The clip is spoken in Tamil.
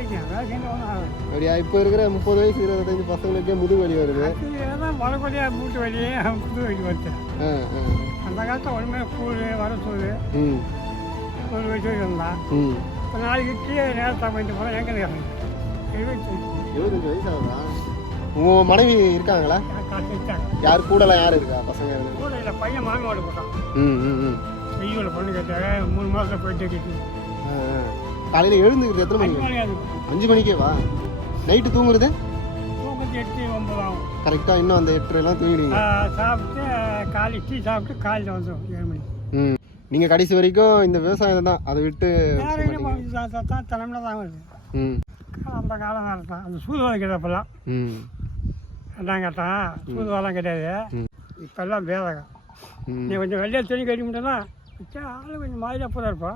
வரைக்கும் வேலை செஞ்சு ஒன்றும் ஆகும். அப்படியா? இப்போ இருக்கிற 30 வயசு 25 பசங்களுக்கே முதுகு வலி வருது. அதுதான் மலைப்படியாக மூட்டு வலி புது வலி வருது. அந்த காலத்தில் ஒன்றுமே கூழ் வரசூழ் ஒரு வயசு இருந்தான். இப்போ நாளைக்கு இட்லி நேரத்தை பண்ணிட்டு போனால் எங்கே கேட்குறேன் 25 வயசு ஆகுதா? உங்கள் மனைவி இருக்காங்களா? யார் கூடலாம் யார் இருக்கா? பசங்க கூட இல்லை, பையன் மாமியோட போட்டான். வெயிலில் பொண்ணு கேட்டாங்க 3 மாதத்தில் போயிட்டு கேட்டு. காலையில் எழுந்துக்கிறது எத்தனை மணிக்கு? 5 மணிக்கே வா. நைட்டு தூங்குறது? தூக்கத்து 8 9 ஆகும். கரெக்டாக இன்னும் அந்த 8:30 தூங்கிடுவீங்க. சாப்பிட்டு காலையில் டீ சாப்பிட்டு காலையில் வந்துடும் 7 மணிக்கு. நீங்கள் கடைசி வரைக்கும் இந்த விவசாயம் தான், அதை விட்டு தான் தலைமையில் தான் வருது. அந்த காலம் வேலை தான். அந்த சூதுவாலை கிடையாதுப்பெல்லாம். எல்லாம் கேட்டான் சூதுவாலாம் கிடையாது. இப்போல்லாம் பேதகம். நீ கொஞ்சம் வெள்ளையா துணி கட்டி முடியலாம் ஆளு கொஞ்சம் மாதிரியாக போல இருப்பா.